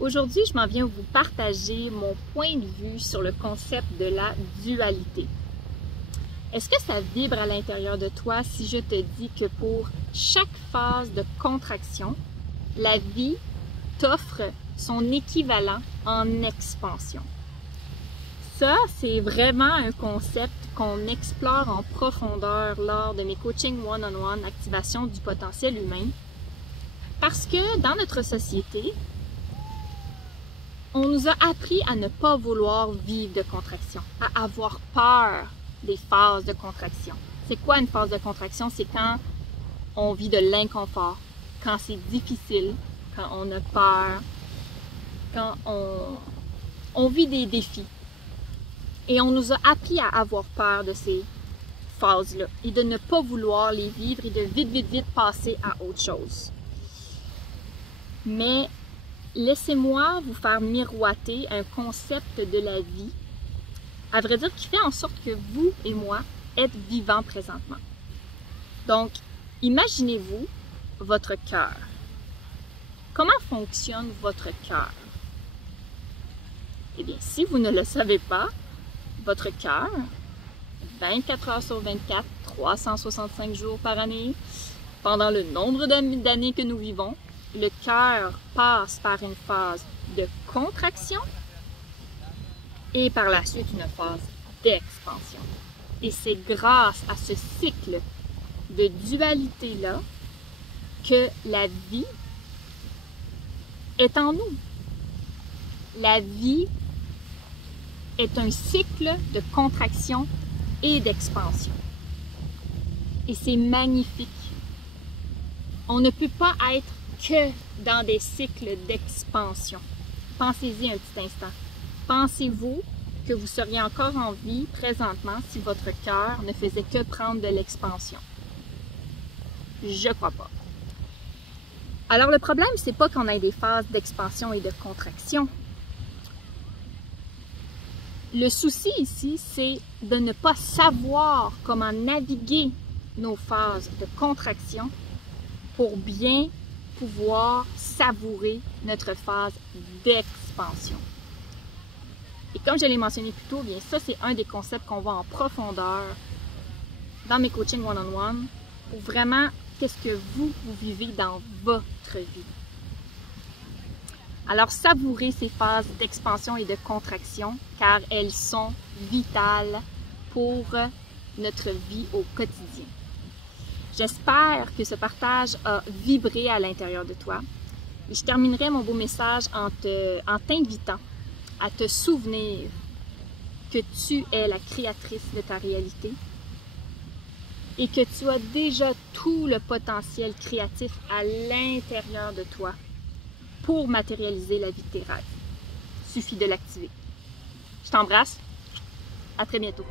Aujourd'hui, je m'en viens vous partager mon point de vue sur le concept de la dualité. Est-ce que ça vibre à l'intérieur de toi si je te dis que pour chaque phase de contraction, la vie t'offre son équivalent en expansion? Ça, c'est vraiment un concept qu'on explore en profondeur lors de mes coachings one-on-one, activation du potentiel humain. Parce que dans notre société, on nous a appris à ne pas vouloir vivre de contraction, à avoir peur des phases de contraction. C'est quoi une phase de contraction? C'est quand on vit de l'inconfort, quand c'est difficile, quand on a peur, quand on vit des défis. Et on nous a appris à avoir peur de ces phases-là et de ne pas vouloir les vivre et de vite passer à autre chose. Mais laissez-moi vous faire miroiter un concept de la vie, à vrai dire, qui fait en sorte que vous et moi êtes vivants présentement. Donc, imaginez-vous votre cœur. Comment fonctionne votre cœur? Eh bien, si vous ne le savez pas, votre cœur, 24 heures sur 24, 365 jours par année, pendant le nombre d'années que nous vivons, le cœur passe par une phase de contraction et par la suite une phase d'expansion. Et c'est grâce à ce cycle de dualité-là que la vie est en nous. La vie est un cycle de contraction et d'expansion. Et c'est magnifique. On ne peut pas être que dans des cycles d'expansion. Pensez-y un petit instant. Pensez-vous que vous seriez encore en vie présentement si votre cœur ne faisait que prendre de l'expansion? Je crois pas. Alors le problème, c'est pas qu'on ait des phases d'expansion et de contraction. Le souci ici, c'est de ne pas savoir comment naviguer nos phases de contraction pour bien pouvoir savourer notre phase d'expansion. Et comme je l'ai mentionné plus tôt, bien ça c'est un des concepts qu'on voit en profondeur dans mes coachings one-on-one pour vraiment qu'est-ce que vous vivez dans votre vie. Alors savourez ces phases d'expansion et de contraction car elles sont vitales pour notre vie au quotidien. J'espère que ce partage a vibré à l'intérieur de toi. Et je terminerai mon beau message en t'invitant à te souvenir que tu es la créatrice de ta réalité et que tu as déjà tout le potentiel créatif à l'intérieur de toi pour matérialiser la vie de tes rêves. Il suffit de l'activer. Je t'embrasse. À très bientôt.